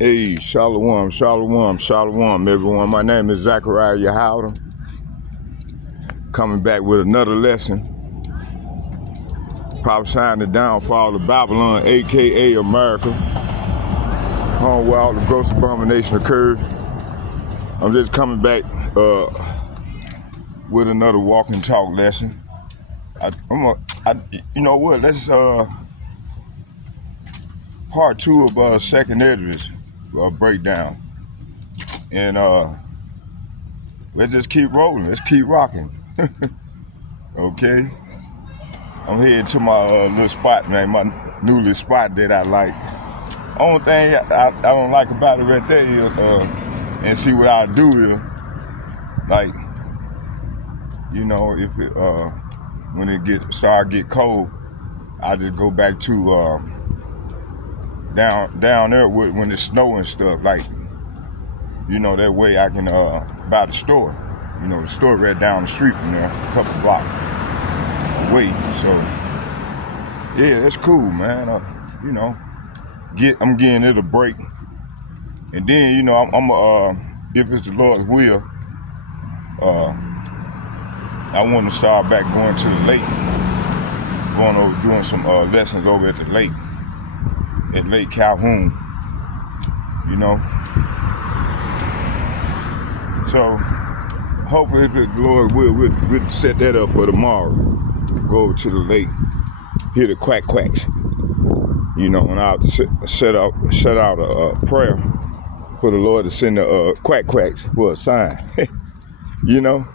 Hey, shalom, shalom, shalom, everyone. My name is Zachariah Yahouda, coming back with another lesson, prophesying the downfall of Babylon, aka America, home where all the gross abomination occurs. I'm just coming back with another walk and talk lesson. You know what? Let's part two of second Esdras breakdown, and let's just keep rolling. Let's keep rocking. Okay. I'm heading to my little spot, man. My new little spot that I like. Only thing I don't like about it right there is, and see what I'll do is, like, you know, if it, when it start get cold, I just go back to down there when it's snow and stuff. Like, you know, that way I can buy the store. You know, the store right down the street from there, a couple blocks away. So yeah, that's cool, man. You know, I'm getting it a break, and then, you know, I'm if it's the Lord's will, I want to start back going to the lake, going over doing some lessons over at the lake, at Lake Calhoun. You know, so hopefully, if the Lord will, we'll set that up for tomorrow. Go over to the lake, hear the quacks, you know, and I'll set out a prayer for the Lord to send the quacks for a sign. You know,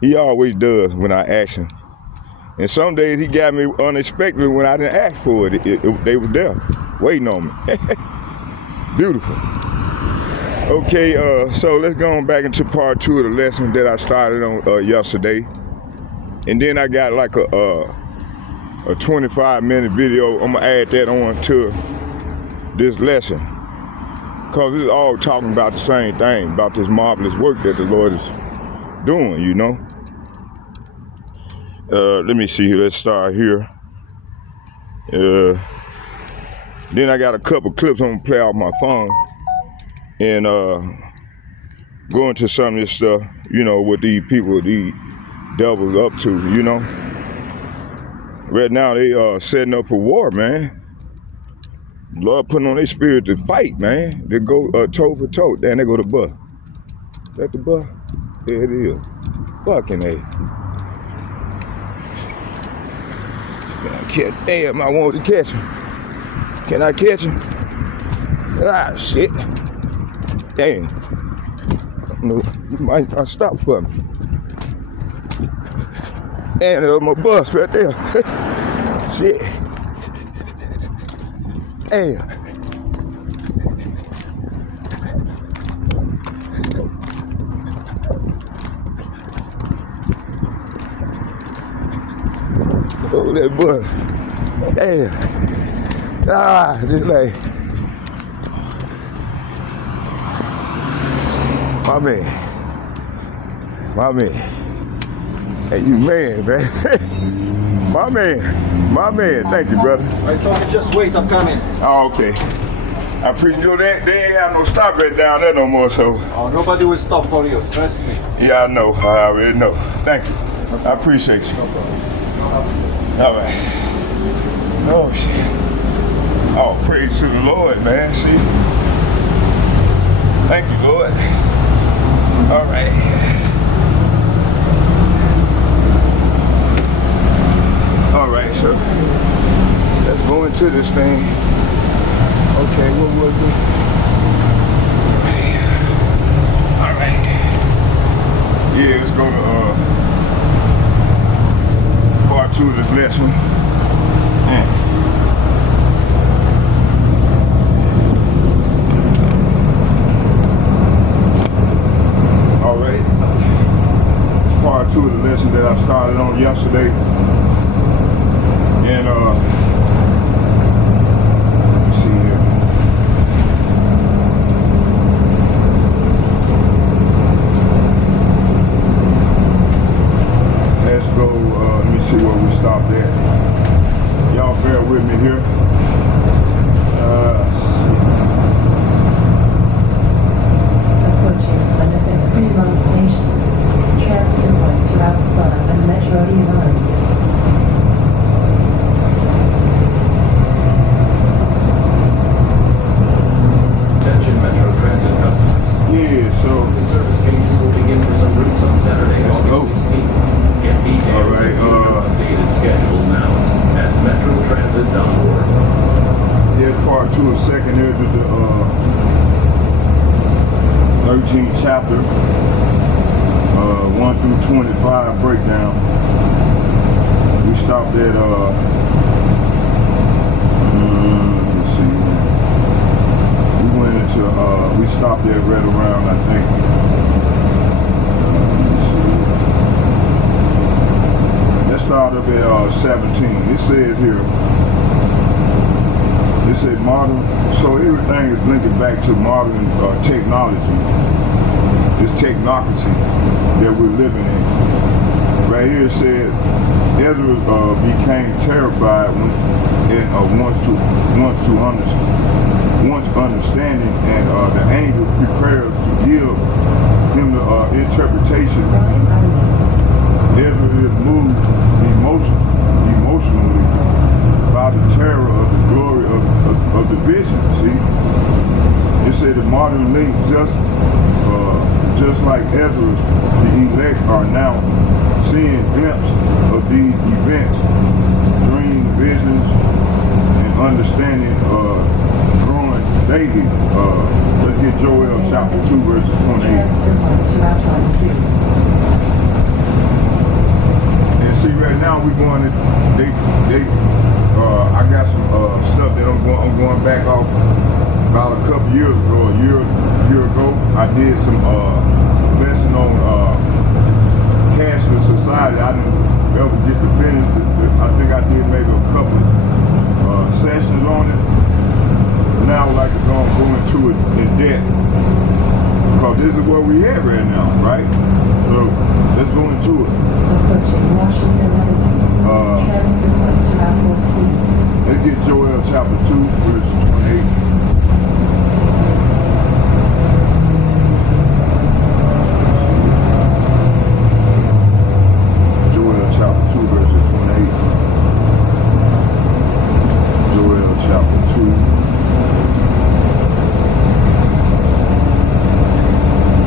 He always does when I ask Him. And some days He got me unexpectedly when I didn't ask for it. They were there, waiting on me. Beautiful. Okay, so let's go on back into part two of the lesson that I started on yesterday. And then I got like a 25-minute video. I'm gonna add that on to this lesson, cause it's all talking about the same thing, about this marvelous work that the Lord is doing, you know. Let me see here, let's start here. Then I got a couple clips I'm gonna play off my phone and go into some of this stuff, you know, what these people, these devils up to, you know. Right now they setting up for war, man. Lord putting on their spirit to fight, man. They go toe for toe. Then they go to bus. That the bus? There it is. Fucking A. Damn, I wanted to catch him. Can I catch him? Ah, shit. Damn. No, you might not stop for me. And there's my bus right there. Shit. Damn. Oh, that bus. Damn. Ah, just like. My man. Hey, you man. My man. Thank you, brother. I told you just wait, I'm coming. Oh, okay. I pretty knew that they ain't have no stop right down there no more, so. Oh, nobody will stop for you, trust me. Yeah, I know. I already know. Thank you. I appreciate you. No problem. No problem. All right. Oh, shit. Oh, praise to the Lord, man. See? Thank you, Lord. All right. All right, so let's go into this thing. Okay, what was it? All right. Yeah, let's go to part two of this lesson. All right. Part two of the lesson that I started on yesterday. And let's see here. Let's go, let me see where we stopped at. Y'all bear with me here. 17th chapter, 1 through 25 breakdown. We stopped at, let's see, we stopped at right around, I think, let's start up at 17. It says here, it said modern, so everything is linking back to modern technology. This technocracy that we're living in. Right here it said, Ezra became terrified once understanding, and the angel prepares to give him the interpretation. Ezra is moved emotionally by the terror of the glory of the vision. See, it said the modern link just like Ezra's, the elect are now seeing glimpses of these events, dream visions, and understanding growing daily. Let's get Joel chapter 2 verses 28. And see, right now we're going to, I got some stuff that I'm going back off about a couple years ago, a year ago. I did some lesson on cashless society. I didn't ever get to finish it. I think I did maybe a couple sessions on it. Now I would like to go into it in depth, because this is where we at right now, right? So let's go into it. Let's get Joel chapter 2 verse 28. Chapter 2 verses 28. Joel chapter 2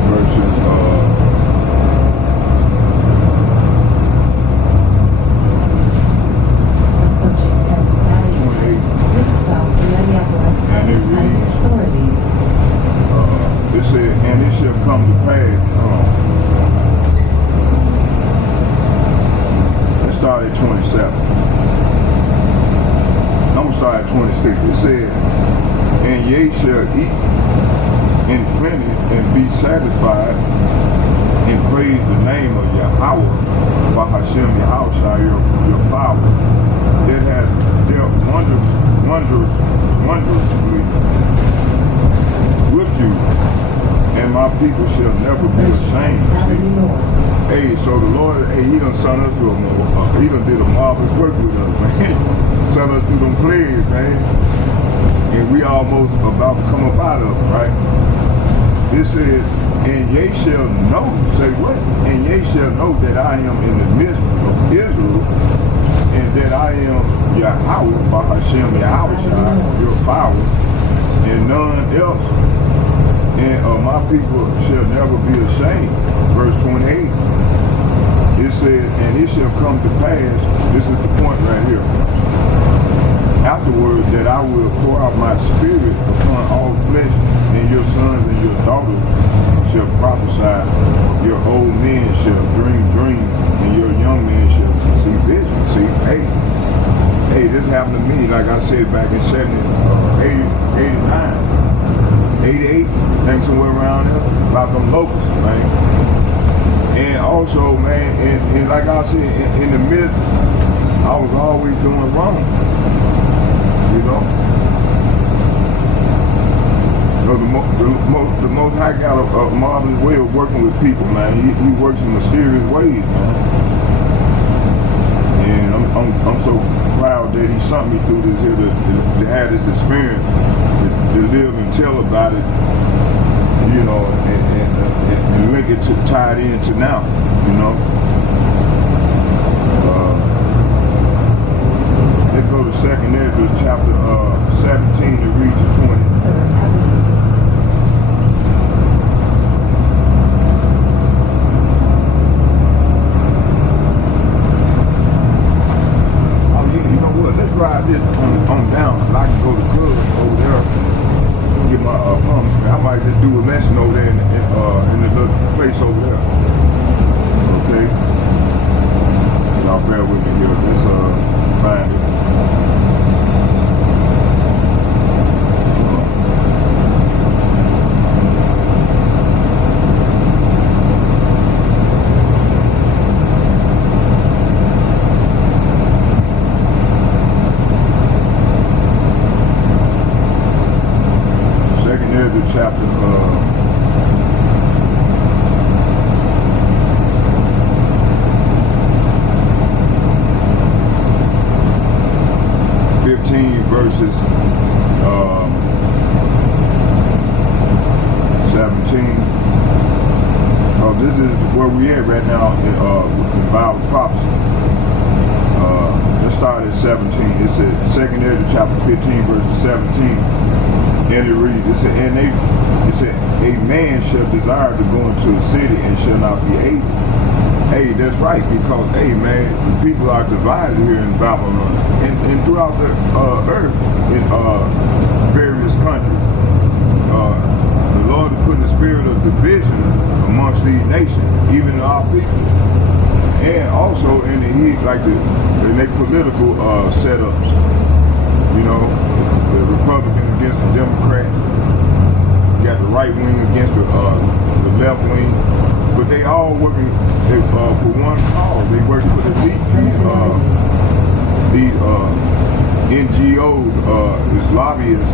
verses 28. And it reads, it said, and it shall come to pass. Start at 27. I'm gonna start at 26. It said, and ye shall eat in plenty and be satisfied, and praise the name of Yahweh, Bahashem Yahushua, your power, that has dealt wondrously with you, and my people shall never be ashamed. See? Hey, so the Lord, hey, he done sent us through he done did a marvelous work with us, man. Sent us through them plagues, man. And we almost about to come up out of them, right? It says, and ye shall know, say what? And ye shall know that I am in the midst of Israel, and that I am Yahweh, Bahashem Yahushua, your power, and none else. And my people shall never be ashamed. Verse 28. It says, and it shall come to pass, this is the point right here, afterwards that I will pour out my spirit upon all flesh, and your sons and your daughters shall prophesy, your old men shall dream dreams, and your young men shall see visions. See, hey, this happened to me, like I said, back in 88, I think somewhere around there, about them locusts, man. And also, man, and like I said, in the midst, I was always doing wrong, you know. So the Most High got a marvelous way of working with people, man. He works in mysterious ways, man. And I'm so proud that he sent me through this here to have this experience, to live and tell about it, you know, and link it to tie it into now, you know. Let's go to 2nd Ezra chapter 17 and read to 20. Let's ride this on down, because I can go to clubs over there, get my promise me, I might just do a lesson over there in the little place over there. Okay? Y'all bear with me here. Let's find it. 15 verses 17. This is where we at right now in Bible prophecy. Let's start at 17. It said, 2nd Ezra chapter 15 verses 17. And it reads, it said, a man shall desire to go into a city and shall not be able. Hey, that's right, because, hey, man, the people are divided here in Babylon and throughout the earth in various countries. The Lord is putting the spirit of division amongst these nations, even our people. And also in the heat, like in their political setups. You know, the Republican against the Democrat. You got the right wing against the left wing. But they all working for one cause. They work for these NGOs, these lobbyists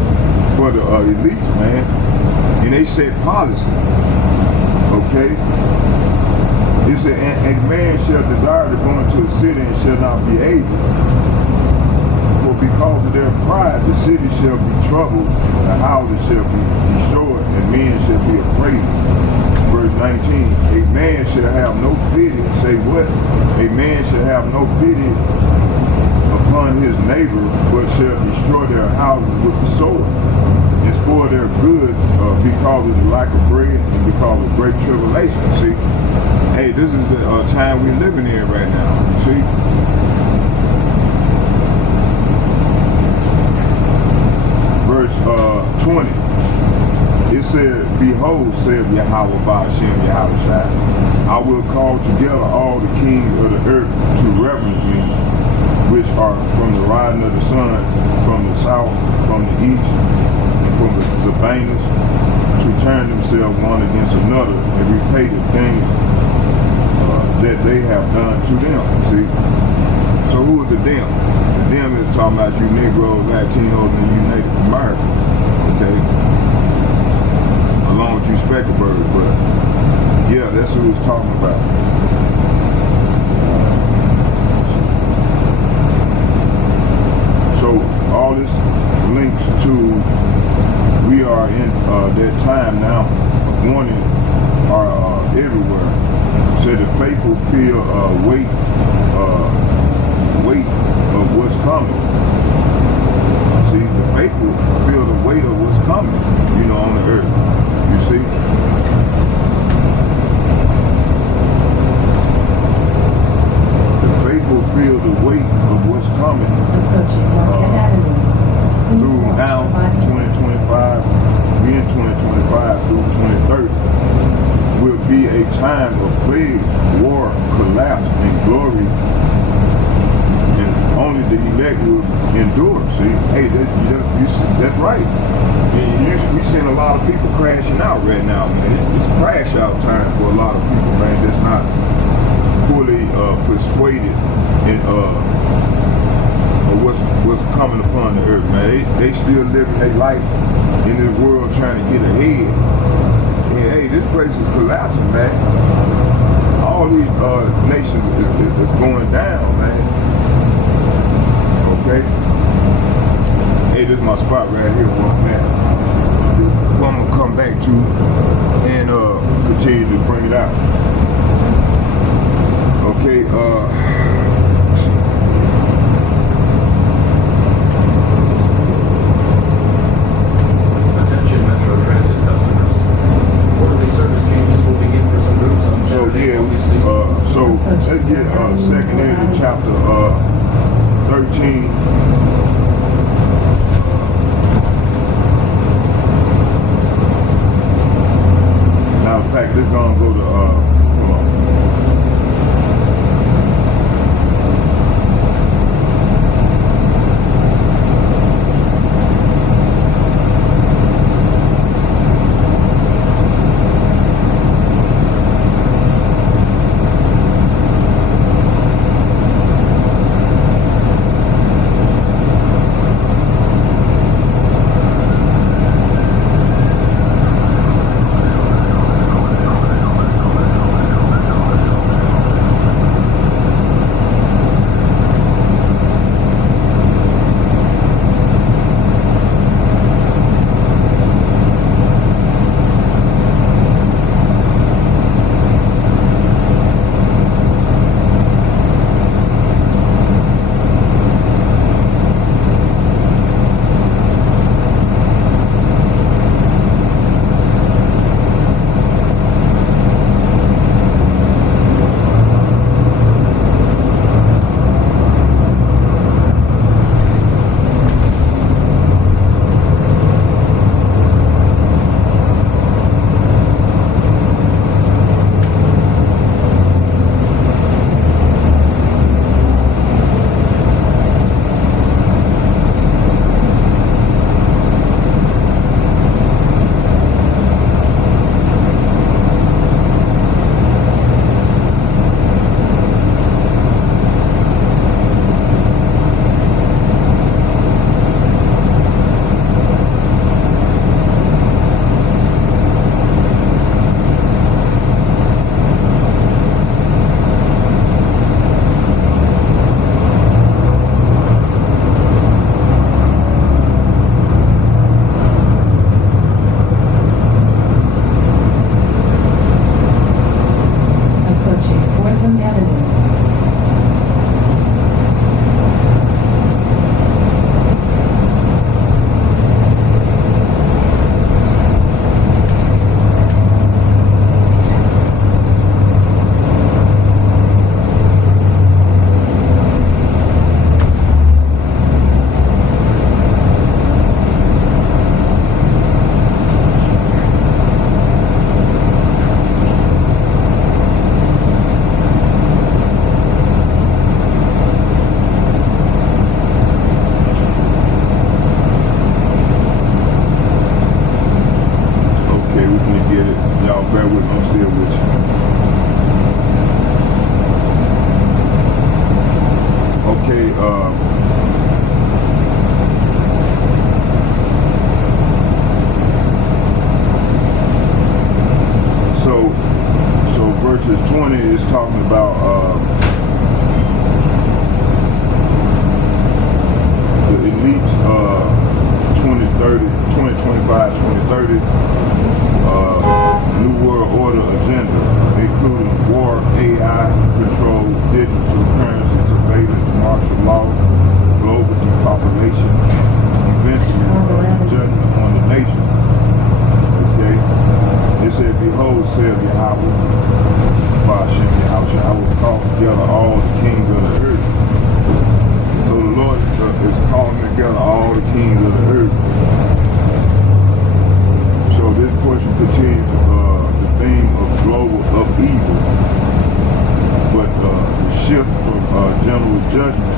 for the elites, man. And they set policy. Okay? It said, and man shall desire to go into a city and shall not be able. For because of their pride, the city shall be troubled, the houses shall be destroyed, and men shall be afraid. Verse 19, a man shall have no pity. Say what? A man shall have no pity upon his neighbor, but shall destroy their houses with the sword, and spoil their goods because of the lack of bread and because of great tribulation. See? Hey, this is the time we're living in right now. See? Verse 20. It said, behold, said Yahweh Ba'ashem Yahushua, I will call together all the kings of the earth to reverence me, which are from the rising of the sun, from the south, from the east, and from the Sabanas, to turn themselves one against another and repay the things that they have done to them. See? So who is the them? The them is talking about you Negroes, Latinos, and you Native Americans. Okay? Along with you specklebirds, but yeah, that's who he's talking about. So all this links to we are in that time now. Warning are everywhere. So the faithful feel weight of what's coming. See, the faithful feel the weight of what's coming, you know, on the earth. You see? The faithful feel the weight of what's coming through now 2025, we in 2025 through 2030 will be a time of plague, war, collapse, and glory. And only the elect will endure. See, hey, that's right. We seeing a lot of people crashing out right now, man. It's crash out time for a lot of people, man. That's not fully persuaded in what's coming upon the earth, man. They still living their life in this world trying to get ahead. And hey, this place is collapsing, man. All these nations is going down, man. Okay? Hey, this is my spot right here, man. I'm gonna come back to and continue to bring it out. Okay, Attention Metro Transit customers. Quarterly service changes will begin for some routes on Saturday, so let's get 2nd Ezra chapter 13. bear with me, I'm still with you. Okay, so verses 20 is talking about the elites 2030, 2025, 2030 New World Order agenda, including war, AI, control, digital currency, surveillance, martial law, global depopulation, eventually judgment on the nation. Okay? It said, behold, said Yahweh, Hashem Yahweh, I will call together all the kings of the earth. So the Lord is calling together all the kings of the earth. So this portion continues the theme of global upheaval, but the shift from general judgment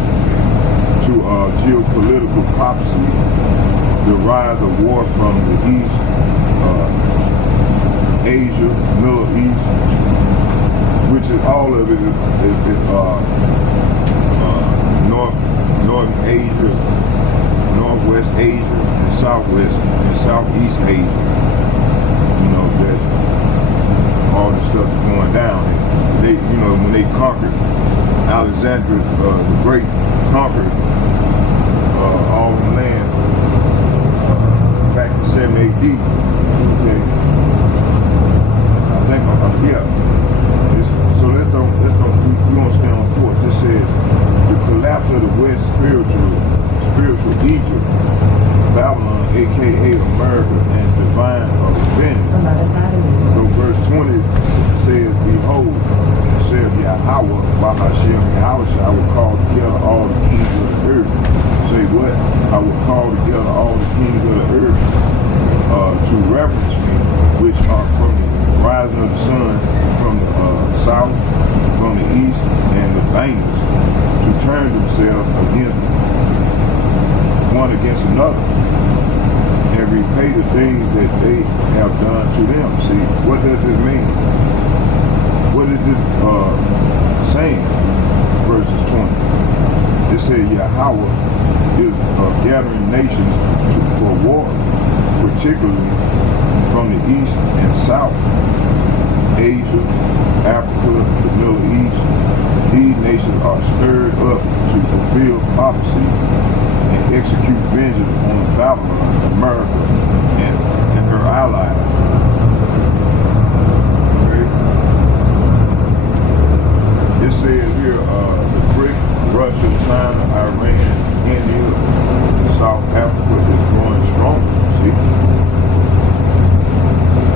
to geopolitical prophecy, the rise of war from the east, Asia, Middle East, which is all of it is Northern Asia, Northwest Asia, and Southwest and Southeast Asia. You know, that's all this stuff is going down. They, you know, when they conquered Alexander the Great, conquered all the land back in 7 AD. Okay. I think, yeah. So we won't stay on course. This says the collapse of the West spiritual Egypt, Babylon, aka America, and divine revenge. So verse 20 says, behold, says Yahweh, Hashem Yahweh, I will call together all the kings of the earth. Say what? I will call together all the kings of the earth to reverence me, which are from the rising of the sun, from the south, from the east, and the banners, to turn themselves one against another, and repay the things that they have done to them. See, what does this mean? What is this saying? Verses 20. It says Yahweh is gathering nations for war, particularly from the east and south, Asia, Africa, the Middle East. These nations are stirred up to fulfill prophecy and execute vengeance on Babylon, America, and her allies. Okay. It says here, the BRICS, Russia, China, Iran, India, South Africa is growing stronger. See?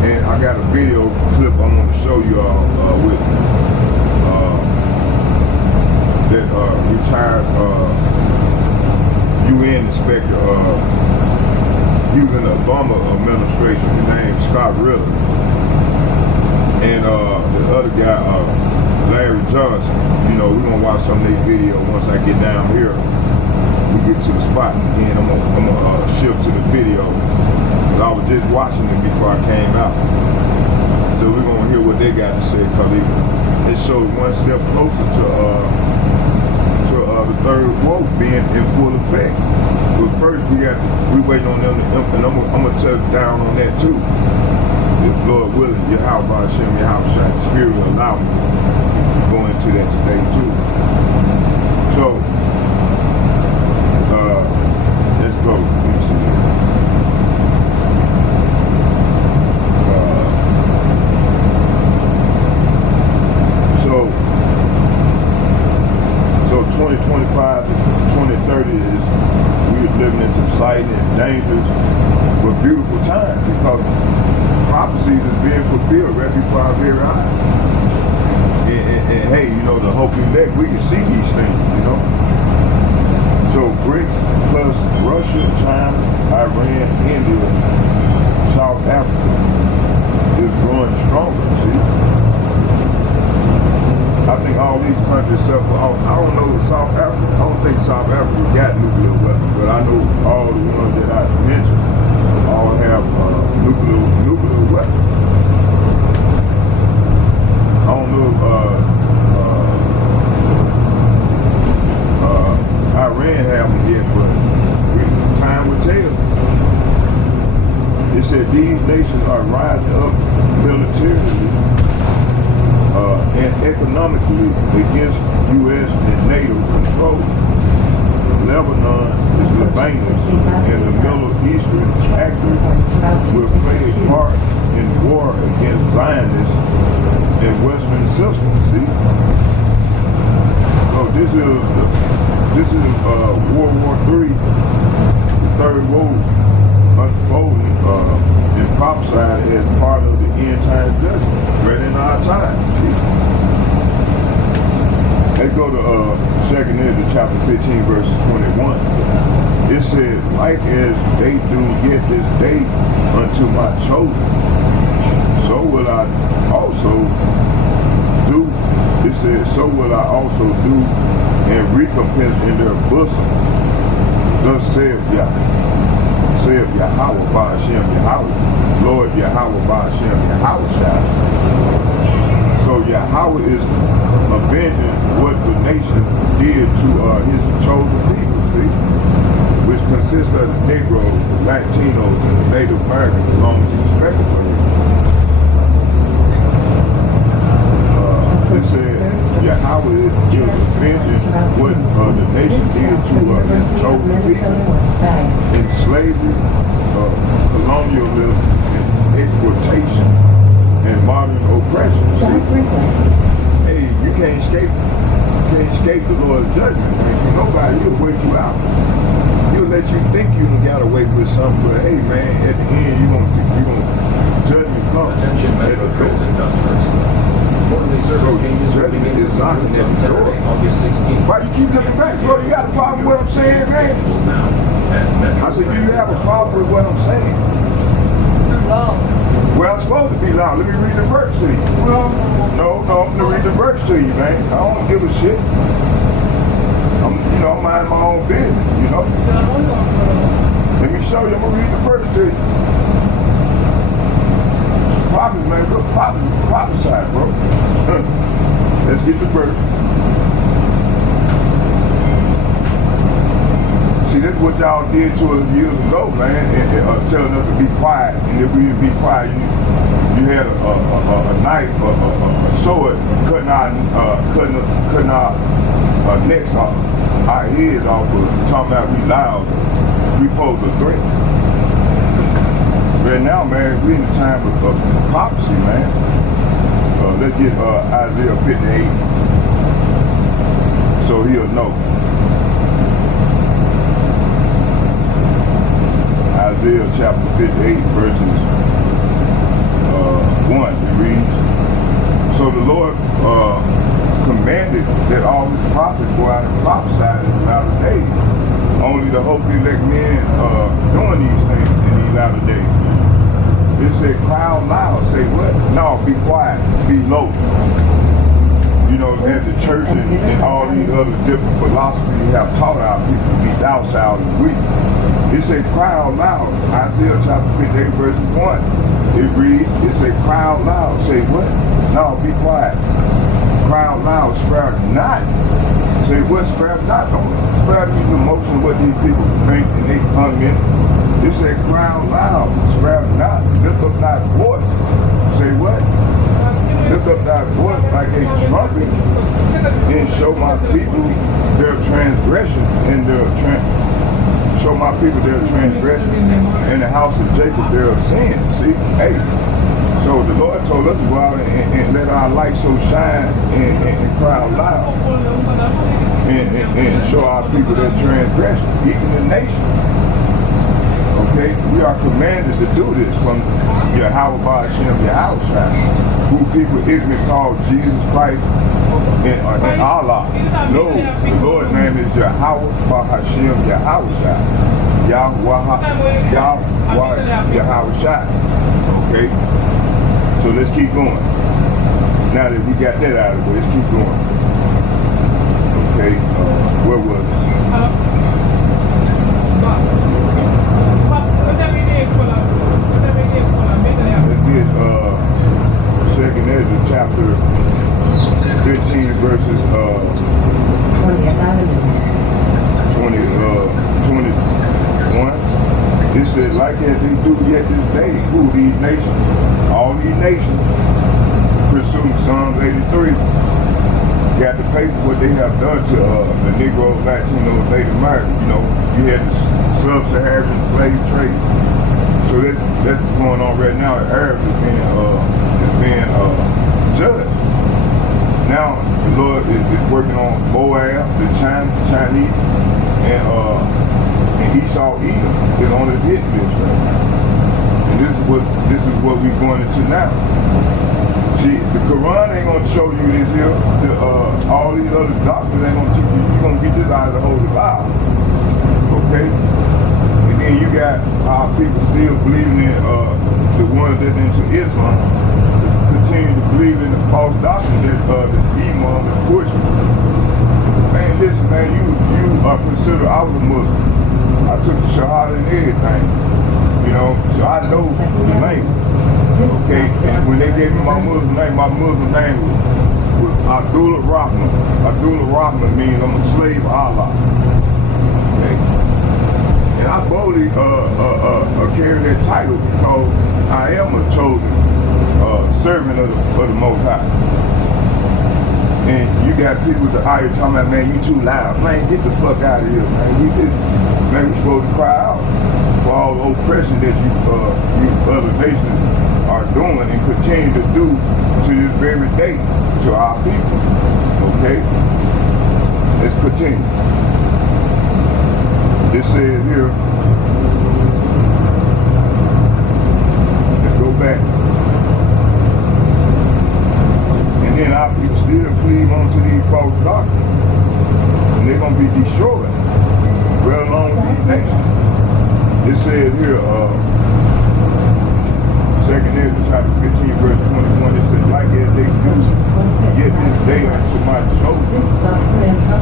And I got a video clip I want to show you all with that retired UN inspector using the Obama administration. His name is Scott Ritter. And the other guy, Larry Johnson. You know, we're going to watch some of these videos once I get down here. We get to the spot, and again, I'm gonna shift to the video. I was just watching it before I came out. So we're gonna hear what they got to say, because it shows one step closer to the third woke being in full effect. But first we waiting on them to implement, and I'm gonna touch down on that too. If Lord willing, Yahweh Hashem, Yahweh Shai, the Spirit will allow me to go into that today too. So let's go. Let me see. So 2025 to 2030 is, we're living in some exciting and dangerous but beautiful times, because prophecies is being fulfilled right before our very eyes. And hey, you know, the hope elect, we can see these things, you know. So BRICS plus Russia, China, Iran, India, South Africa is growing stronger, see. I think all these countries suffer. I don't know South Africa. I don't think South Africa got nuclear weapons, but I know all the ones that I mentioned all have nuclear weapons. rising up militarily and economically against U.S. and NATO control. Lebanon, Lebanese, and the Middle Eastern actors will play a part in war against Zionist and Western systems. See, so this is World War III, the Third World unfolding and prophesied as part of the end time judgment, right in our time. See? Let's go to 2nd Ezra chapter 15 verses 21. It says, like as they do yet this day unto my chosen, so will I also do. It says, so will I also do and recompense in their bosom. Thus saith Yahweh Ba'ashem Yahweh, Lord Yahweh Ba'ashem Yahweh. So Yahweh is avenging what the nation did to his chosen people, see? Which consists of the Negroes, the Latinos, and the Native Americans, as long as you respect it. It said Yahweh is avenging what the nation did to his chosen people in slavery, colonialism, and exploitation, and modern oppression. See? Hey, you can't escape the Lord's judgment. Man. Nobody, he'll wait you out. He'll let you think you done got away with something, but hey man, at the end you're gonna judgment come. Attention Metro Transit customers. Quarterly service changes will begin is knocking at the door. August 16th. Why you keep looking back, bro? You got a problem with what I'm saying, man? I said, do you have a problem with what I'm saying? Well, I'm supposed to be loud. Let me read the verse to you. No, I'm gonna read the verse to you, man. I don't give a shit. I'm minding my own business, you know? Let me show you. I'm gonna read the verse to you. Prophets, man. Good prophesy, bro. Let's get the verse. See, that's what y'all did to us years ago, man, and telling us to be quiet. And if we didn't be quiet, you had a knife, a sword, cutting our necks off, our heads off, talking about we loud, we pose a threat. Right now, man, we in the time of prophecy, man. Let's get Isaiah 58, so he'll know. Isaiah chapter 58 verses 1, it reads, so the Lord commanded that all his prophets go out and prophesy in the latter days. Only the hope elect men doing these things in these latter days. It said, cry out loud, say what? No, be quiet, be low. You know, as the church and all these other different philosophies have taught our people to be docile and weak. It said, cry out loud. Isaiah chapter 58 verse 1. It reads, it said, cry out loud. Say what? No, be quiet. Cry out loud, spare not. Say what? Spare not. Don't spare these emotions, what these people think and they comment. It said, cry out loud, spare not. Lift up thy voice. Say what? Lift up thy voice like a trumpet and show my people their transgression and show my people their transgression and the house of Jacob their sin. See? Hey. So the Lord told us to go out and let our light so shine and cry out loud and show our people their transgression, even the nation. Okay, we are commanded to do this from Yahweh Ba'ashem Yahweh, who people ignorant call Jesus Christ and Allah. No, the Lord's name is Yahweh Ba'ashem Yahweh. Yahweh Yahweh. Okay, so let's keep going. Now that we got that out of the way, let's keep going. Okay, where was it? Second Ezra chapter 15 verses 21. It said, like as they do yet this day, who these nations, all these nations pursuing Psalms 83. Got to pay for what they have done to the Negro, Latino, Native Americans. You know, you had the sub-Saharan slave trade. So that's what's going on right now. The Arabs is being judged. Now the Lord is working on Moab, the Chinese, and Esau Edom is on his hit list right now. And this is what we're going into now. See, the Quran ain't gonna show you this here. All these other doctors ain't gonna teach you. You're gonna get this out of the Holy Bible. Okay? And then you got our people still believing in the ones that's into Islam, continue to believe in the false doctrine that the Imam is pushing. Man, listen, man, you are considered, I was a Muslim. I took the Shahada and everything. You know, so I know the language. Okay, and when they gave me my Muslim name was Abdullah Rahman. Abdullah Rahman means I'm a slave of Allah. Okay, and I boldly carry that title because I am a chosen servant of the Most High. And you got people out here talking about, man, you too loud. Man, get the fuck out of here, man. We supposed to cry out for all the oppression that you other nations are doing and continue to do to this very day to our people. Okay? Let's continue. This says here, let's go back. And then our people still cleave onto these false doctrines. And they're going to be destroyed. Well along with these nations. It says here, 2 Ezra chapter 15, verse 21, it says, like as they do, yet this day unto my chosen,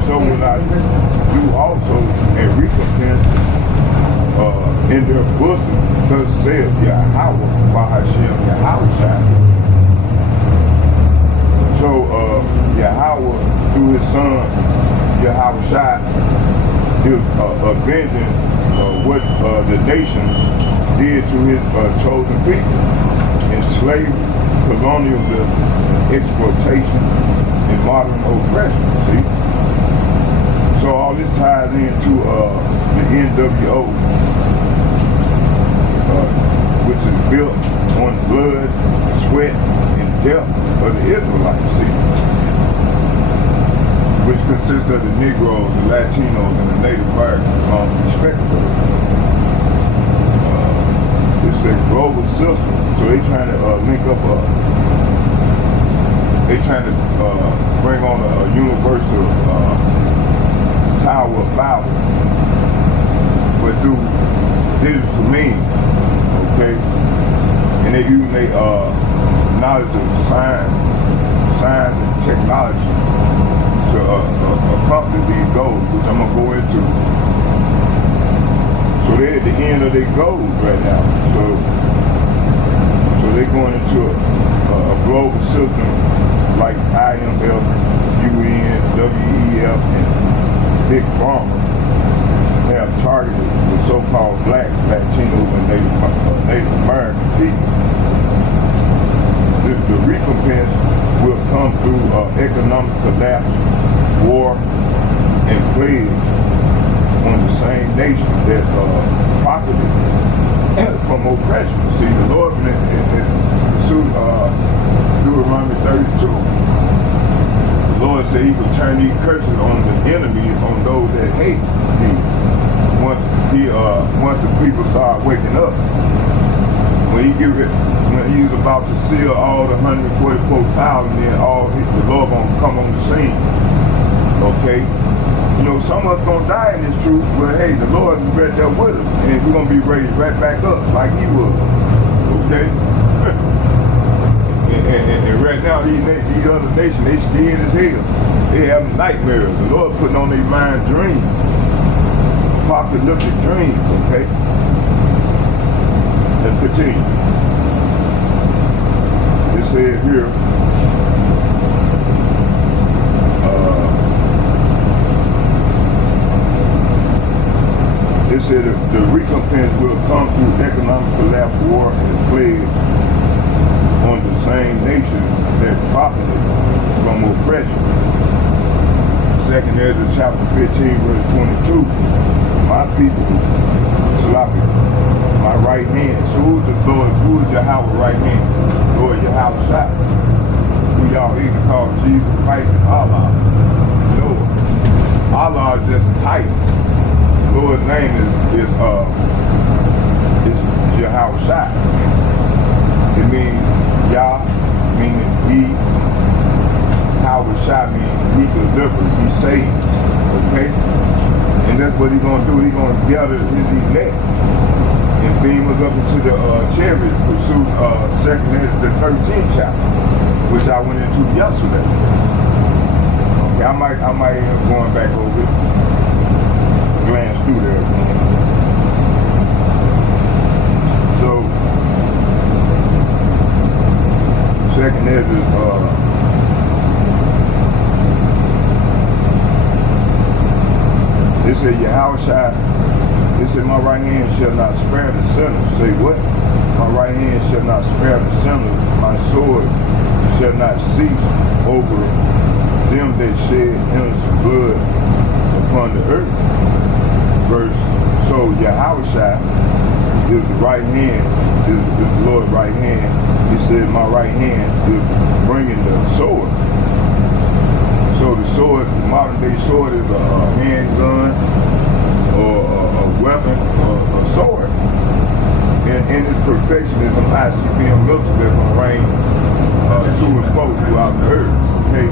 so will I do also and recompense in their bosom, thus saith Yahweh, Bahashem, Yahushua. So Yahweh, through his son, Yahushua, is avenging what the nations did to his chosen people in slavery, colonialism, exploitation, and modern oppression. See? So all this ties into the NWO, which is built on blood, sweat, and death of the Israelites. See? Which consists of the Negroes, the Latinos, and the Native Americans, respectively. It's a global system, so they trying to link up they trying to bring on a universal Tower of Babel, but through digital means, okay? And they use their knowledge of science and technology to accomplish these goals, which I'm gonna go into. So they're at the end of their goals right now. So they're going into a global system like IMF, UN, WEF, and Big Pharma have targeted the so-called Black, Latinos, and Native American people. The recompense will come through economic collapse, war, and plagues on the same nation that profited from oppression. See, the Lord pursued Deuteronomy 32. The Lord said he would turn these curses on the enemy, on those that hate me. Once the people start waking up, when he was about to seal all the 144,000, then the Lord gonna come on the scene. Okay. You know, some of us gonna die in this truth, but hey, the Lord is right there with us, and we're gonna be raised right back up like he was. Okay? and right now, these other nations, they scared as hell. They having nightmares. The Lord putting on their mind dreams. Apocalyptic dreams, okay? Let's continue. It says here, it said the recompense will come through economic collapse, war, and plague same nation that profited from oppression. 2nd Ezra chapter 15, verse 22. My people, Salafi, my right hand. So who's the Lord? Who is Yahweh right hand? Lord Yahweh Shai. Who y'all even call Jesus Christ and Allah. Lord. Allah is just a title. Lord's name is Yahweh Shai. It means Yah, meaning he. Yahweh Shai means he delivers, he saves. Okay? And that's what he's gonna do. He's gonna gather his elect and beam us up into the chariots, pursuit 2nd Ezra, the 13th chapter, which I went into yesterday. Okay, I might end up going back over it, glance through there again. So 2nd Ezra, it said Yahweh Shai, it said my right hand shall not spare the sinner. Say what? My right hand shall not spare the sinner. My sword shall not cease over them that shed innocent blood upon the earth. Verse, so Yahweh Shai is the right hand, is the Lord's right hand. He said my right hand is bringing the sword. So the sword, the modern day sword is a handgun or a weapon or a sword. And in its perfection is an ICBM missile that's going to rain to and fro throughout the earth. Okay?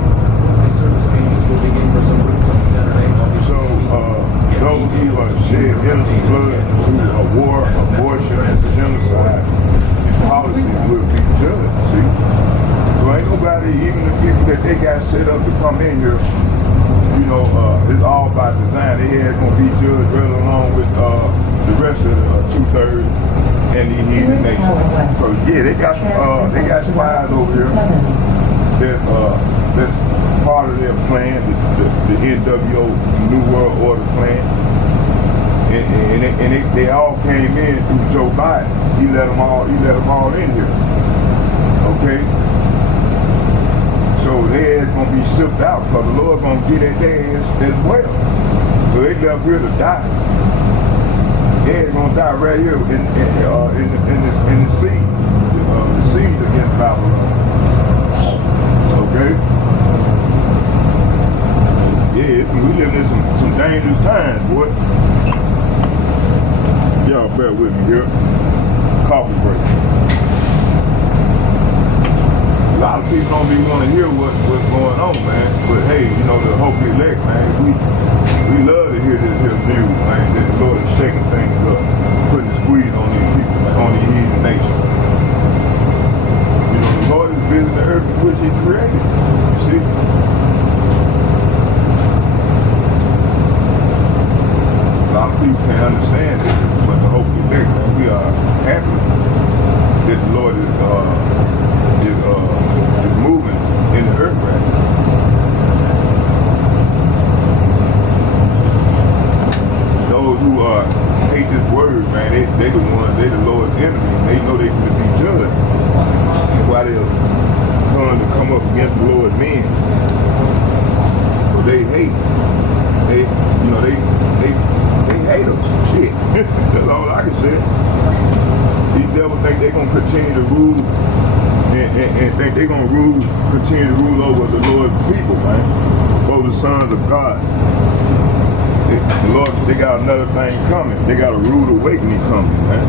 So those who shed innocent blood through a war, abortion, and genocide policy will be judged. See? So ain't nobody, even the people that they got set up to come in here, you know, it's all by design. They ain't gonna be judged right along with the rest of the 2/3 and the heathen nation. So yeah, they got spies over here that's part of their plan, the NWO New World Order plan. And they all came in through Joe Biden. He let them all in here. Okay? So their ass gonna be shipped out because the Lord gonna get at their ass as well. So they left here to die. They're gonna die right here in the sea. The siege against Babylon. Okay? Yeah, we living in some dangerous times, boy. Y'all bear with me here. Coffee break. A lot of people don't even want to hear what's going on, man. But hey, you know, the hope elect, man, we love to hear this here news, man, that the Lord is shaking things up, putting a squeeze on these people, on these heathen nations. You know, the Lord is visiting the earth which he created. You see? A lot of people can't understand this, but the hope elect, man, we are happy that the Lord is moving in the earth right now. Those who hate this word, man, they the ones, they the Lord's enemy. They know they can be judged. That's why they're trying to come up against the Lord's men. So they hate. They hate us. Shit. That's all I can say. These devils think they're gonna continue to rule and think they're gonna continue to rule over the Lord's people, man. Over the sons of God. The Lord, they got another thing coming. They got a rude awakening coming, man.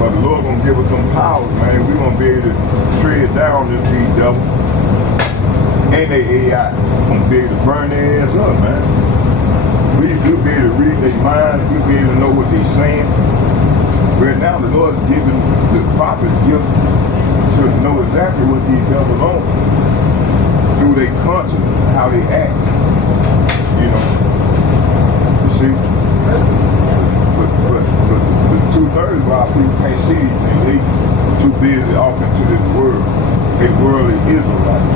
But the Lord gonna give us them powers, man. We're gonna be able to tread down this these devils. And they AI gonna be able to burn their ass up, man. We'll be able to read their minds, we'll be able to know what they're saying. Right now the Lord's giving the prophets gift to know exactly what these devils are through their conscience, how they act. You know. You see? But the 2/3 of our people can't see these things. They too busy off into this world. They worldly Israelites.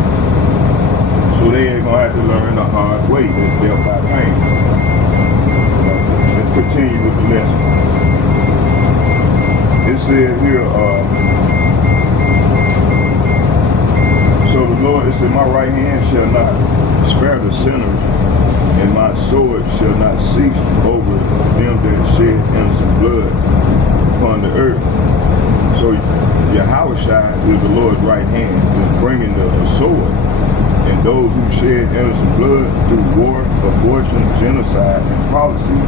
So they ain't gonna have to learn the hard way that they'll by pain. Let's continue with the lesson. It says here, It said, my right hand shall not spare the sinners, and my sword shall not cease over them that shed innocent blood upon the earth. So Yahushua is the Lord's right hand, is bringing the sword. And those who shed innocent blood through war, abortion, genocide, and policy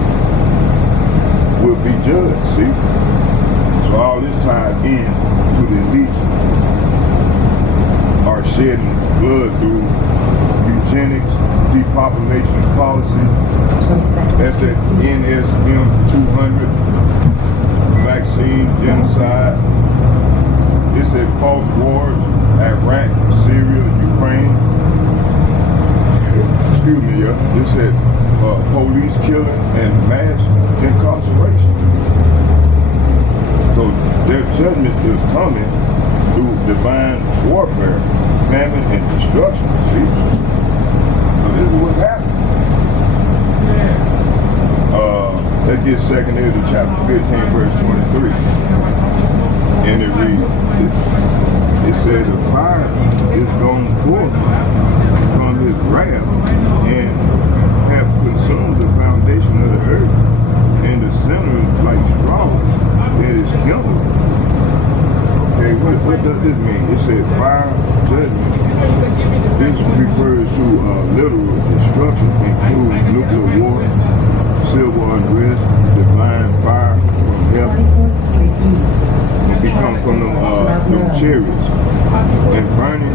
will be judged, see? So all this ties in to the elites are shedding blood through eugenics, depopulation policy. That's at NSM 200, vaccine, genocide. It said false wars, Iraq, Syria, Ukraine. Excuse me, yeah. It said police killing and mass incarceration. So their judgment is coming through divine warfare, famine, and destruction. See? So this is what's happening. Let's get 2 Ezra chapter 15, verse 23. And it reads, it says, the fire is gone forth from his wrath and have consumed the foundation of the earth, and the sinners like straw that is kindled. Okay, what does this mean? It said fire, judgment. This refers to literal destruction, including nuclear war, civil unrest, divine fire from heaven. It come from them chariots, and burning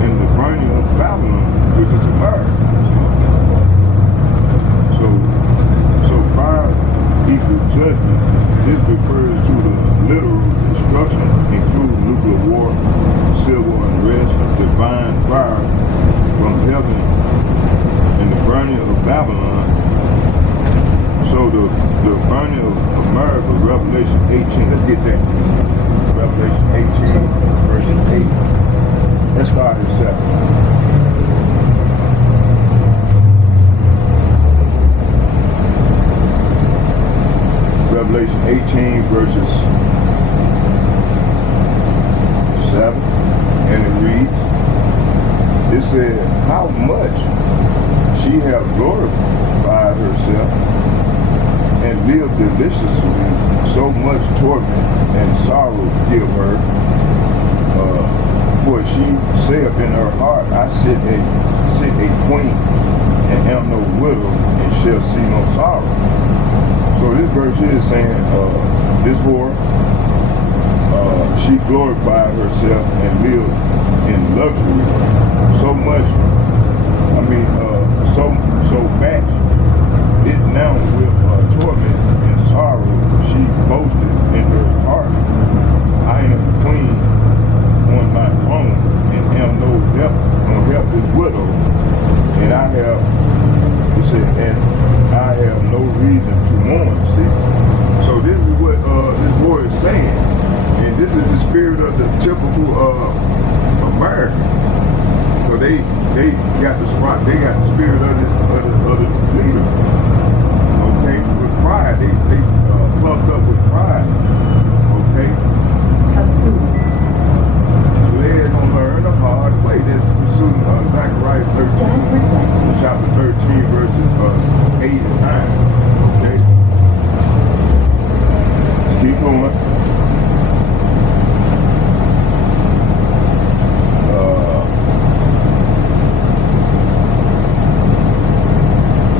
and the burning of Babylon, which is America. So fire equals judgment. This refers to the literal destruction, including nuclear war, civil unrest, divine fire from heaven, and the burning of Babylon. So the burning of America, Revelation 18, let's get that. Revelation 18, verse 8. Let's start at 7. Revelation 18, verses 7, and it reads, it said, how much she have glorified herself and lived deliciously, so much torment and sorrow give her. For she saith in her heart, I sit a queen, and am no widow, and shall see no sorrow. So this verse here is saying, this whore, she glorified herself and lived in luxury. So much, so much, it now with torment and sorrow, she boasted in her heart, I am queen on my throne, and am no helpless widow, and I have, he said, and I have no reason to mourn. See, so this is what this word is saying, and this is the spirit of the typical American. So they got the spirit of the leader. Okay, with pride, they puffed up with pride. Okay, so they're gonna learn the hard way. That's pursuing Zechariah 13, chapter 13, verses 8 and 9. Okay, let's keep going.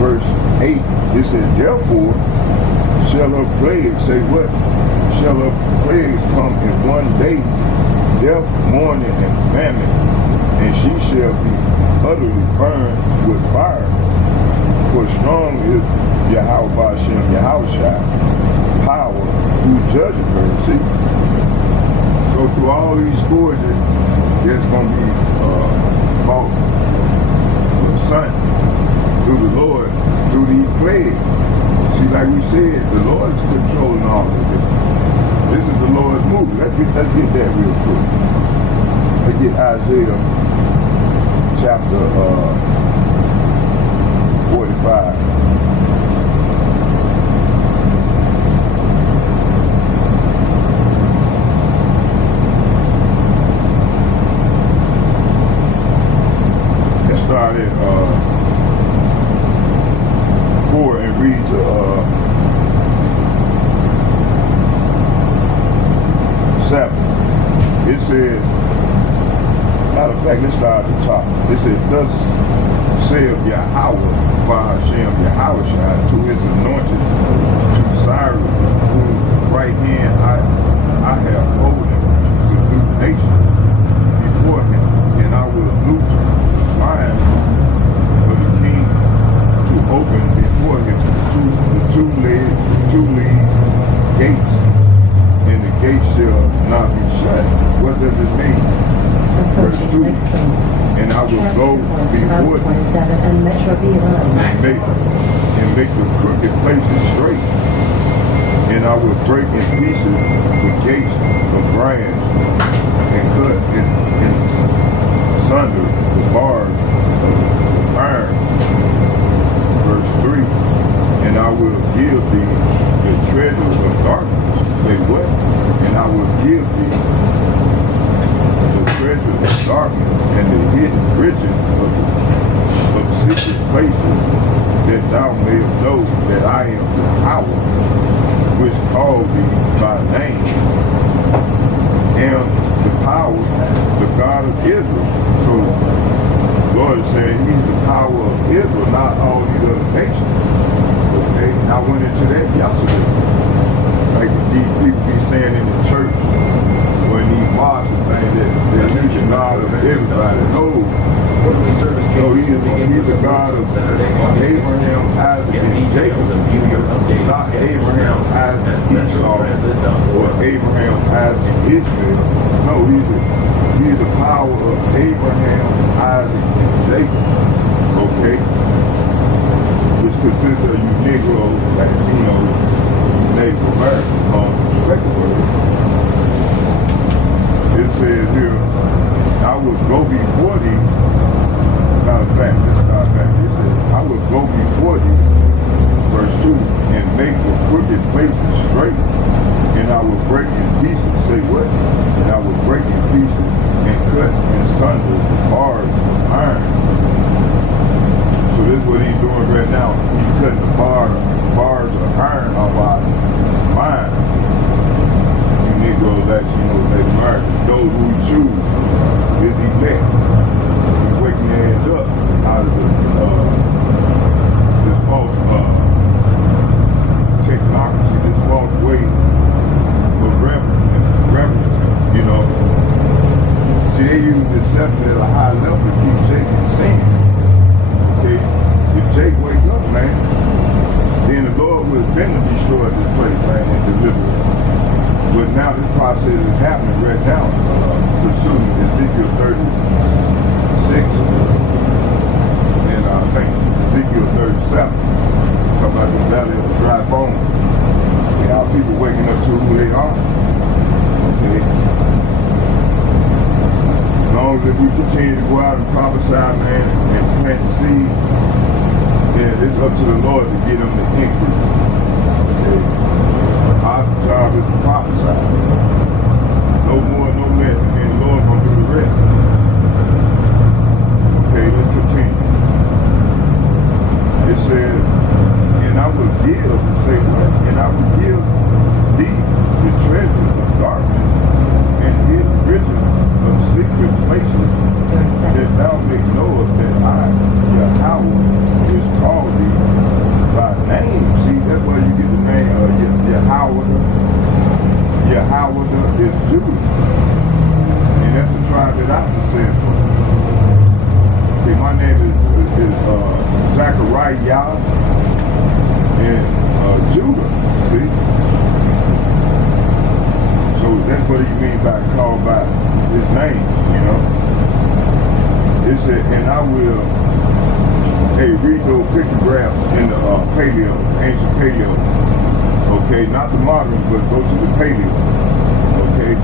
Verse 8, it says, therefore shall her plagues, say what? Shall her plagues come in one day, death, mourning, and famine, and she shall be utterly burned with fire. For strong is Yahweh Hashem, Yahushua, power, who judges her. See? So through all these scourges, there's going to be fought with the sun. Through the Lord, through these plagues. See, like we said, the Lord is controlling all of this. This is the Lord's movie. Let's get that real quick. Let's get Isaiah chapter 45. said, matter of fact, let's start at the top. It said, thus saith Yahweh, Hashem Yahushua, to his anointed, to Cyrus, whose right hand I have holding to subdue nations before him, and I will loose mine for the king to open before him the two-lead gates, and the gates shall not be shut. What does it mean? Verse 2, and I will go before thee and make the crooked places straight, and I will break in pieces the gates of bronze and cut in sunder the bars of iron. Verse 3, and I will give thee the treasures of darkness. Say what? And I will give thee the treasures of darkness and the hidden riches of secret places, that thou mayest know that I am the power which called thee by name, and the power, the God of Israel. So the Lord is saying he's the power of Israel, not all these other nations. Okay, and I went into that yesterday. Like these people be saying in the church, when these mosques and things, that he's the God of everybody. No, he's the God of Abraham, Isaac, and Jacob. Not Abraham, Isaac, Esau, or Abraham, Isaac, and Israel. No, he's the power of Abraham, Isaac, and Jacob. Okay? Which consists of you Negroes, Latinos, Native Americans, respectively. It says here, I will go before thee. Matter of fact, let's start back. It says, I will go before thee, verse 2, and make the crooked places straight, and I will break in pieces. Say what? And I will break in pieces and cut in sunder the bars of iron. So this is what he's doing right now. He's cutting the bars of iron off our mind. You Negroes, Latinos, Native Americans, those who choose his elect. He's waking their heads up out of this false technocracy, this false way of reverence, you know. See, they use deception at a high level to keep Jake in sin. Okay? If Jake wake up, man, then the Lord would have been to destroy this place, man, and deliver it. But now this process is happening right now, pursuing Ezekiel 36, and I think Ezekiel 37, talking about the valley of the dry bones. Okay, our people waking up to who they are. Okay. As long as we continue to go out and prophesy, man, and plant the seed, then it's up to the Lord to get them the increase. Okay. Our job is to prophesy. No more, no less. And the Lord gonna do the rest. Okay, let's continue. It says, and I will give, say what? And I will give thee the treasures of darkness and his riches of secret places, that thou may know that I, Yahweh, is called thee by name. See, that's where you get the name of Yahweh. Yahweh is Judah. And that's the tribe that I descend from. Okay, my name is Zachariah and Judah. See? So that's what he means by called by his name, you know. It said, and I will, hey, read those pictographs in the paleo, ancient paleo. Okay, not the modern, but go to the paleo. Okay.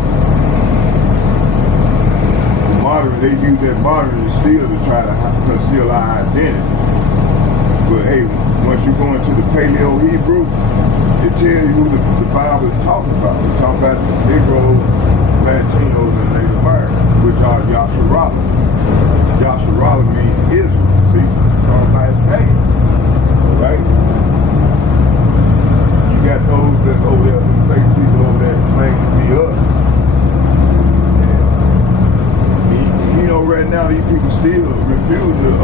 The modern, they use that modern still to try to conceal our identity. But hey, once you go into the Paleo Hebrew, it tells you who the Bible is talking about. It's talking about the Negroes, Latinos, and Native Americans, which are Yasharala. Yasharala means Israel. See, it's talking about his name. Right? You got those that over there, the fake people over there claim to be us. And now these people still refuse to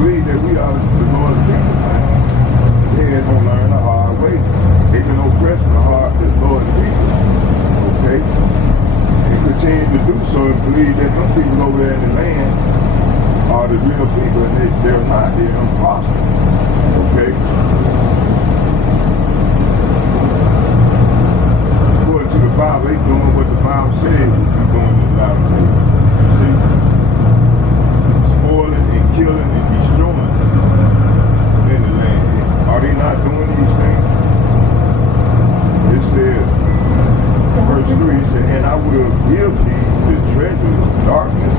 believe that we are the Lord's people, man. They ain't gonna learn the hard way. They've been oppressing the Lord's people. Okay? And continue to do so and believe that them people over there in the land are the real people, and they're not. They're imposters. Okay? According to the Bible, they doing what the Bible says would be doing in the Bible. See? Spoiling and killing and destroying in the land. Are they not doing these things? It says, verse 3 said, and I will give thee the treasures of darkness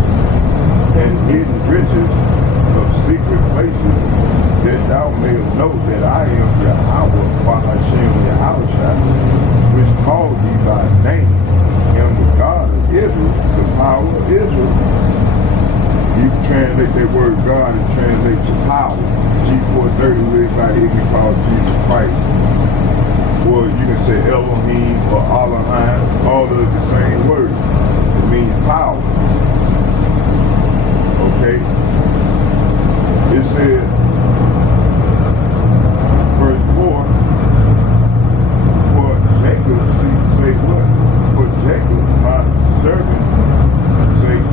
and hidden riches of secret places, that thou mayest know that I am Yahweh, Hashem Yahweh, which called thee by name, and the God of Israel, the power of Israel. You can translate that word God and translate to power. G430, where everybody even called Jesus Christ. Or you can say Elohim or Elohim, all of the same word. It means power. Okay? It said, verse 4, for Jacob, say what? For Jacob, my servant's sake,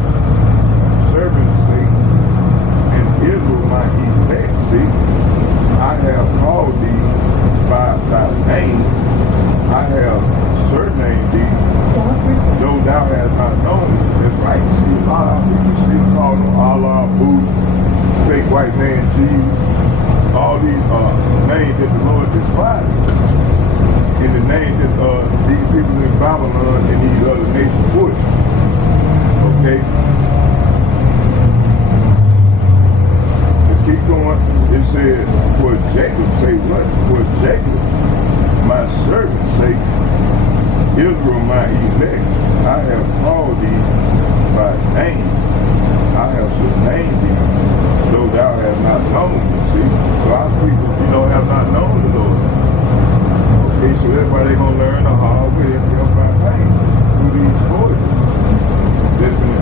and Israel, my elect, see, I have called thee by thy name, I have surnamed thee, though thou hast not known me. That's right. See, a lot of people still call them Allah, Buddha, fake white man, Jesus, all these names that the Lord despises, in the name that these people in Babylon and these other nations put. Okay? Let's keep going. It says, for Jacob, say what? For Jacob, my servant's sake, Israel, my elect, I have called thee by name. I have surnamed thee, though thou hast not known me. See? So our people, have not known the Lord. Okay, so that's why they're going to learn the hard way by pain through these stories. That's been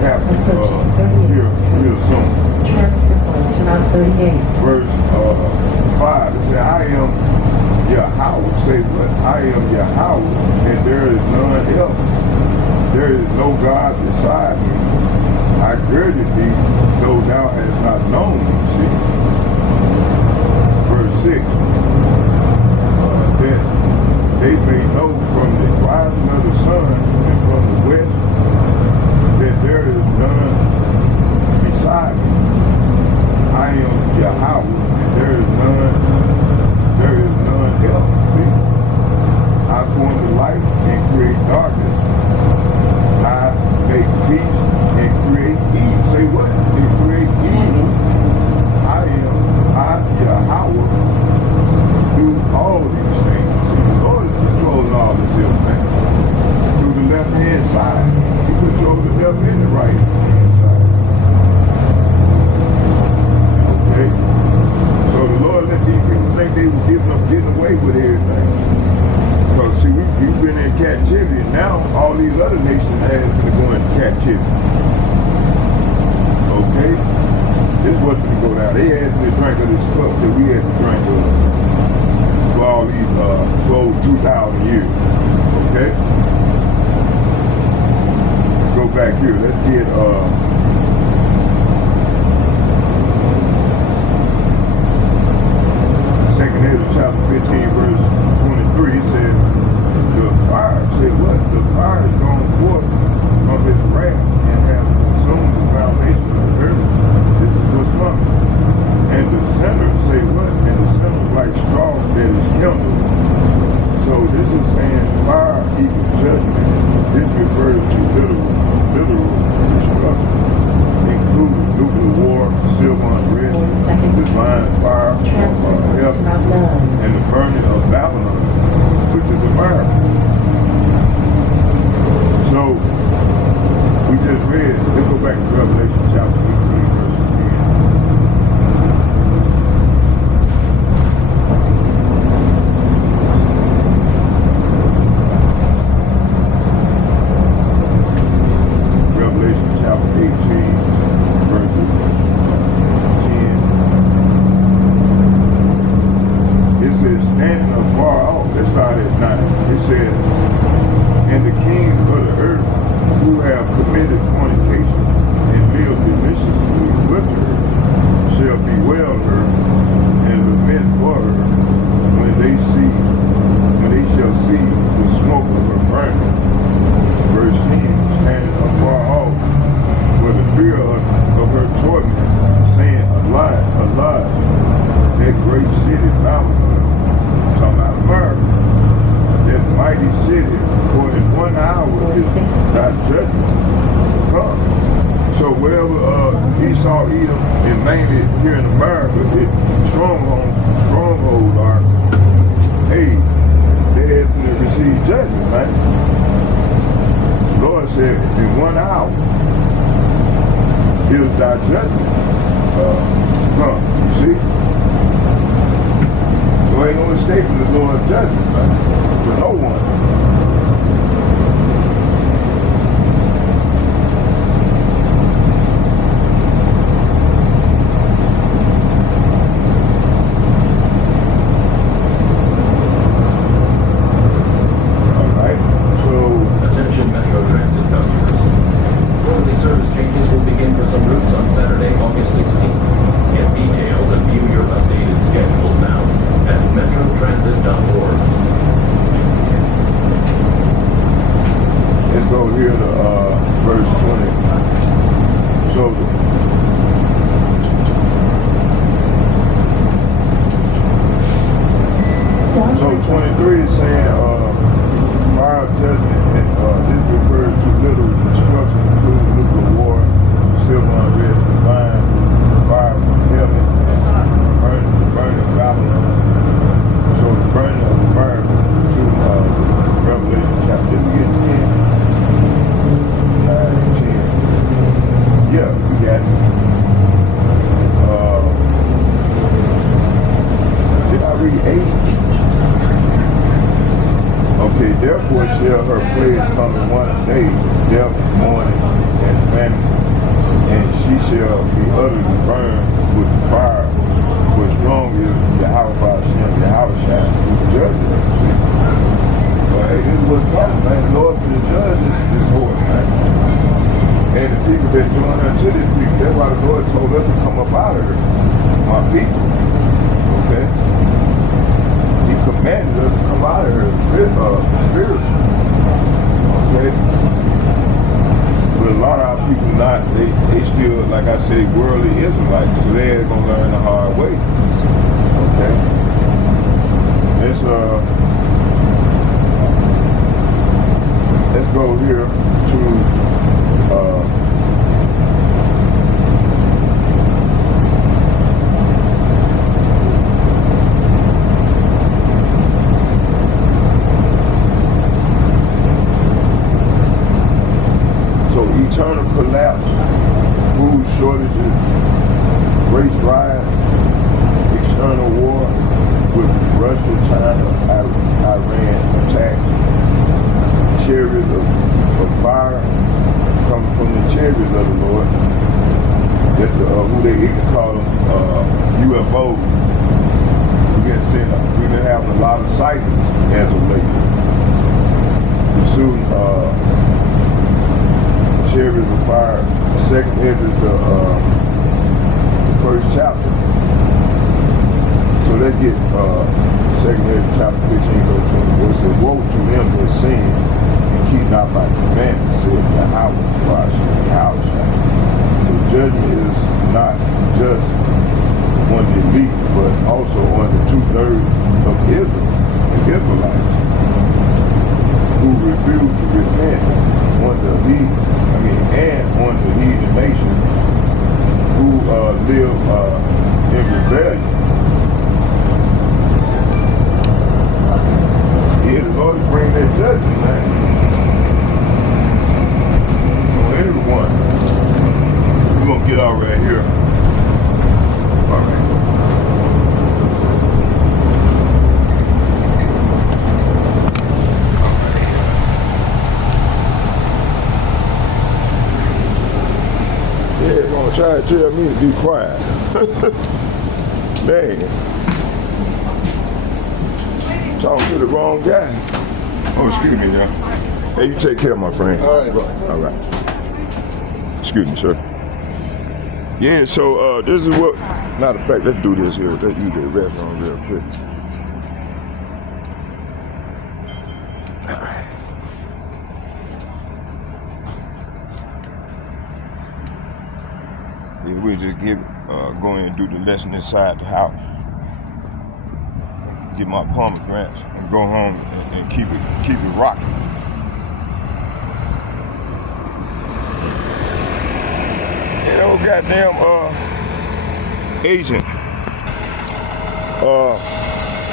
happening real soon. Transfer point to Route 38. Verse 5, it says, I am Yahweh. Say what? I am Yahweh, and there is none else. There is no God beside me. I girded thee, though thou hast not known me. See? Verse 6, that they may know from the rising of the sun and from the west that there is none beside me. I am Yahweh, and there is none else. See? I form the light and create darkness. I make peace and create evil. Say what? And create evil. I Yahweh, do all these things. See, the Lord is controlling all of this, man. Through the left hand side. He controls the left and the right hand side. Okay? So the Lord let these people think they were getting away with everything. Because see, we've been in captivity, and now all these other nations have been going into captivity. Okay? This wasn't to go down. They had to drink of this cup that we had to drink of for all these 2,000 years. Okay? Go back here. Let's get 2nd Ezra chapter 15, verse 23. It says, the fire, say what? The fire is gone forth from his wrath and has consumed the foundation of the earth. This is what's coming. And the sinner, say what? And the sinner is like straw that is kindled. So this is saying fire equals judgment. This refers to literal destruction, including nuclear war, civil unrest, divine fire from heaven, and the burning of Babylon, which is America. So we just read, let's go back to Revelation chapter 18, verse 10. Revelation chapter 18. have committed fornication and lived deliciously with her shall bewail her and lament for her when they shall see the smoke of her burning. Verse 10, standing afar off for the fear of her torment, saying, Alive, alive, that great city Babylon, talking about America, that mighty city, for in 1 hour is thy judgment come. So wherever Esau, Edom, and mainly here in America, strongholds are, hey, they have to receive judgment, man. The Lord said, in 1 hour is thy judgment come. You see? There ain't no escaping the Lord's judgment, man, for no one. Attention Metro Transit customers. Quarterly service changes will begin for some routes on Saturday, August 16th. Get details and view your updated schedules now at metrotransit.org. Let's go here to verse 20. So 23 is saying fire judgment, and this refers to literal destruction, including nuclear war, civil unrest, divine fire from heaven, and burning Babylon. So the burning of America to Revelation chapter 10, 9 and 10. Yeah, we got it. Did I read 8? Okay, therefore shall her plague come in 1 day, death, mourning, and famine, and she shall be utterly burned with fire, for strong is Yahweh Hashem, Yahweh who judges them. See? So hey, this is what's coming, man. The Lord for the judges is Lord, man. And the people that join unto this people, that's why the Lord told us to come up out of here, my people. Okay? He commanded us to come out of here spiritual. Okay? But a lot of our people not, they still, like I say, worldly Israelites, so they're gonna learn the hard way. Okay? Let's go here to eternal collapse, food shortages, race riots, external war with Russia, China, Iran attacks, chariots of fire coming from the chariots of the Lord. That's who they even call them UFOs. We've been having a lot of sightings as of late. Soon, chariots of fire, second Ezra, the first chapter. So let's get second Ezra chapter 15, verse 24. It says, woe to them that sin and keep not my commandments, said Yahweh. So judgment is not just on the elite, but also on the 2/3 of Israel, the Israelites, who refuse to repent on the heathen nation who live in rebellion. Yeah, the Lord is bringing that judgment, man, on everyone. We're gonna get out right here. All right. Yeah, gonna try to tell me to be quiet. Dang. Talking to the wrong guy. Oh, excuse me, y'all. Hey, you take care, my friend. All right, bro. All right. Excuse me, sir. Yeah, so this is what, matter of fact, let's do this here. Let's use the restaurant real quick. Yeah, we'll just go in and do the lesson inside the house. Get my pomegranates and go home and keep it rocking. You know, goddamn agent.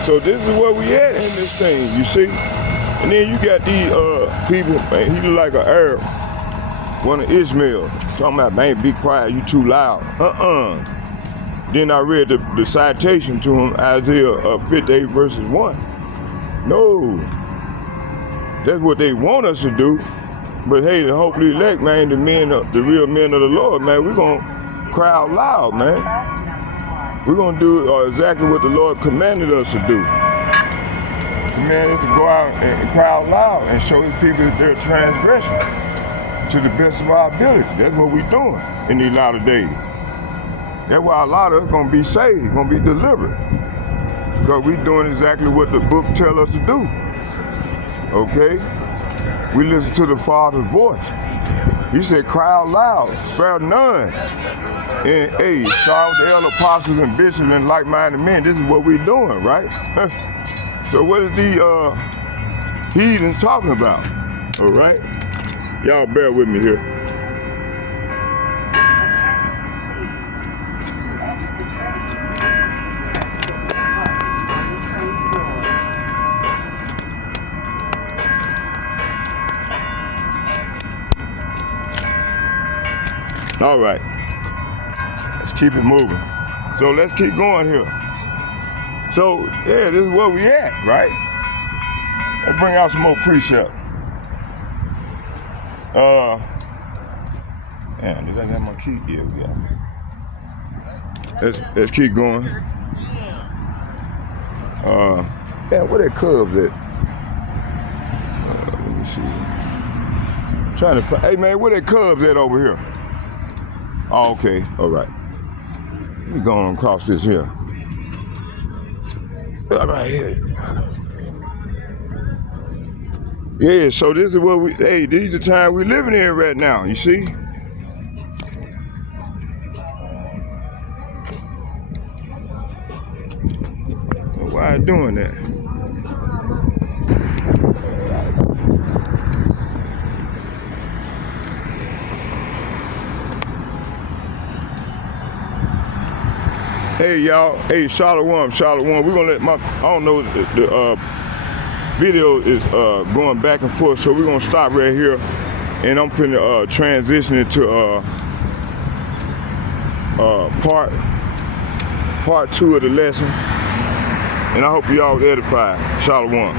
So this is where we at in this thing, you see? And then you got these people, man, he look like an Arab, one of Ishmael, talking about, man, be quiet, you too loud. Then I read the citation to him, Isaiah 58 verses 1. No, that's what they want us to do. But hey, the hopefully elect, man, the real men of the Lord, man, we're going to cry out loud, man. We're going to do exactly what the Lord commanded us to do. Commanded to go out and cry out loud and show his people their transgression to the best of our ability. That's what we're doing in these latter days. That's why a lot of us going to be saved, going to be delivered. Because we're doing exactly what the book tells us to do. Okay? We listen to the Father's voice. He said, cry out loud, spare none. And hey, start with the elder apostles and bishops and like-minded men. This is what we're doing, right? So what is the heathens talking about? All right? Y'all bear with me here. All right, let's keep it moving. So let's keep going here. So yeah, this is where we at, right? Let's bring out some more precept. Man, did I have my key? Yeah, we got it. Let's keep going. Yeah, where that Cubs at? Let me see. Trying to find, hey man, where that Cubs at over here? Oh, okay, all right. Let me go on across this here. Right here. Yeah, so this is what these are the time we're living in right now, you see? Why are you doing that? Hey y'all, hey Shalom. We're gonna let I don't know, the video is going back and forth, so we're gonna stop right here, and I'm finna transition into part 2 of the lesson, and I hope y'all was edified. Shalom.